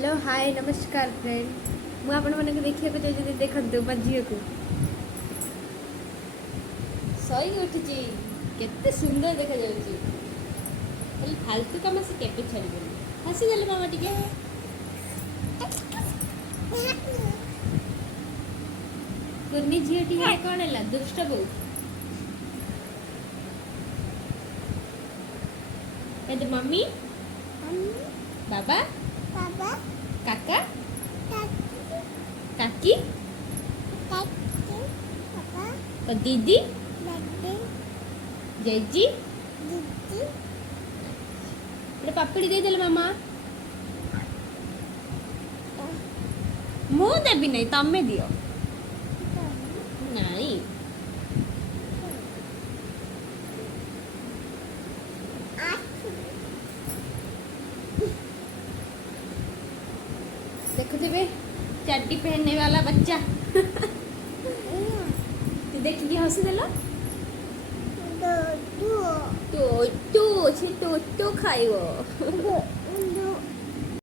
hello hi नमस्कार friend ମୁଁ ଆପଣମାନଙ୍କୁ ଦେଖିବାକୁ ଚାହୁଁଛି ଦେଖନ୍ତୁ ମୋ ଝିଅକୁ ଶୋଇକି ଉଠିଛି କେତେ ସୁନ୍ଦର ଦେଖାଯାଉଛି ହେଲେ ଫାଲତୁ କାମ ସେ କେବେ ଛାଡ଼ିବନି ହସିଦେଲେ ମାମା ଟିକେ କୁର୍ମୀ ଝିଅଟି ହେଲେ କ'ଣ ହେଲା ଦୁଷ୍ଟ ବହୁତ ଏବେ ମମ୍ମି ବାବା काका काकी और दीदी जयजी पपड़ी दे दे मामा मु देवी नहीं तमें दियो नहीं देखुथे चड्डी पहनने वाला बच्चा देखिए हंसी देला तो तो तो खाइबो